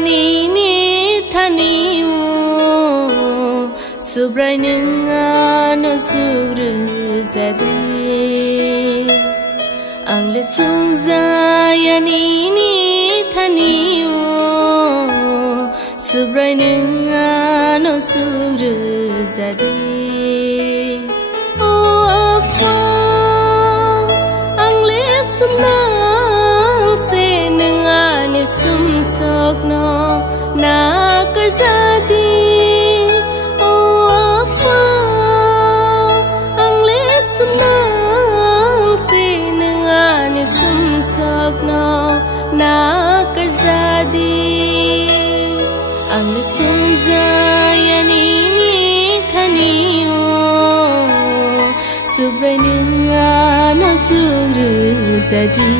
ni thani o subrai ninga no suru zadi angle sunza ni thani o subrai ninga no suru zadi o afa angle sumna se ninga ni sum sok no na karzadi o afa angle sumna se ninga ni sum sok no na karzadi angle sunza ni thani o subrai ninga no suru zadi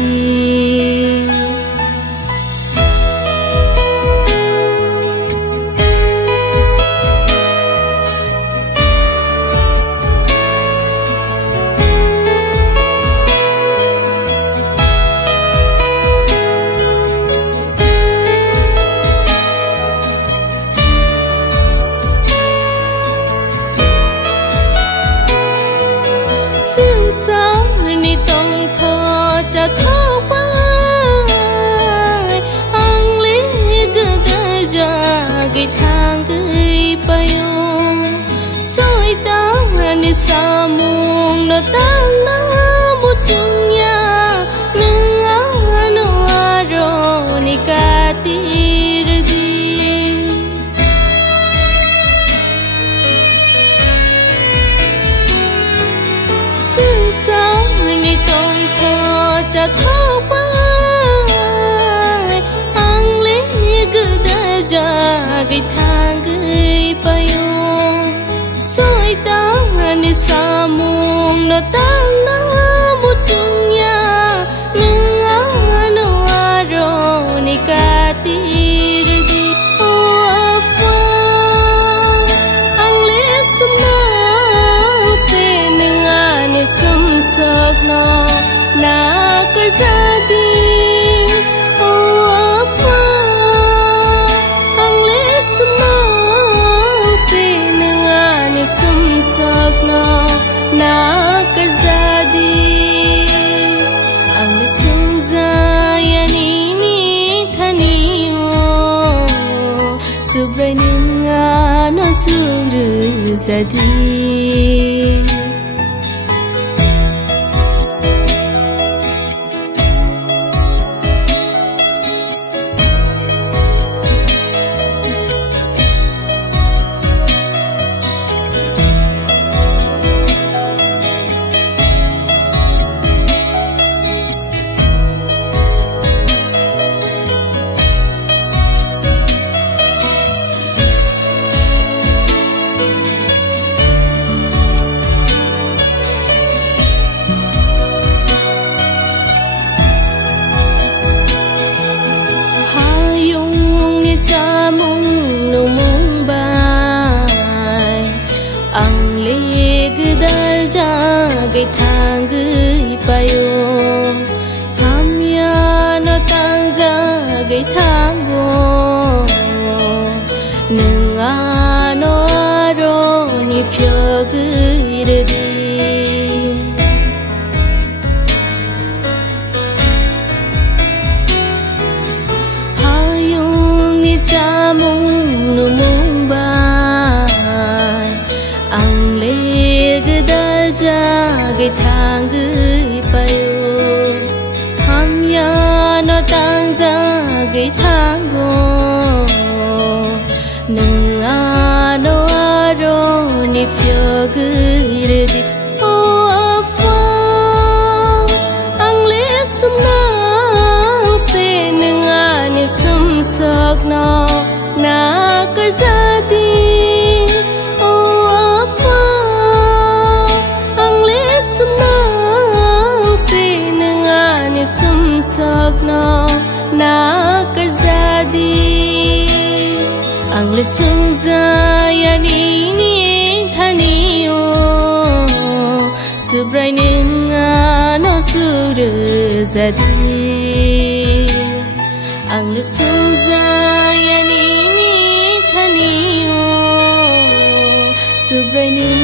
ni tông thọ cha thao bay ang lý cứ đợi ra cái thang cái bayo soi ta ni sa mung no tang na mu chung ya nung anu aro ni ka tir di ni tông thọ cha thao bay ang lý cứ đợi ra cái thang cái bayo soi ta ni sa mung no tang na mu chung ya nung anu aro ni ka tir di o afa ang lý sum na se nung ani sum sok no na karzadi o afa ang le sumna se nangani sum sok no na karzadi ang le sunza ni thani o subrai ninga no suru zadi cha mung no mung bai ang le gdal ja gai thang gai payo ham ya no tang ja gai thang go nung no ro ni phyo gai re di cha mung no mung bai ang le gdal ja gai thang gai payo ham ya no tang ja gai thang go nung no aro ni phyo gai re di o afa ang le sum na se nung ani sum sok no na karzadi o afa ang le sumna se nangani sum sok no na karzadi ang le sunza ni thani o subrai ninga no suru zadi ang le sunza rơi nín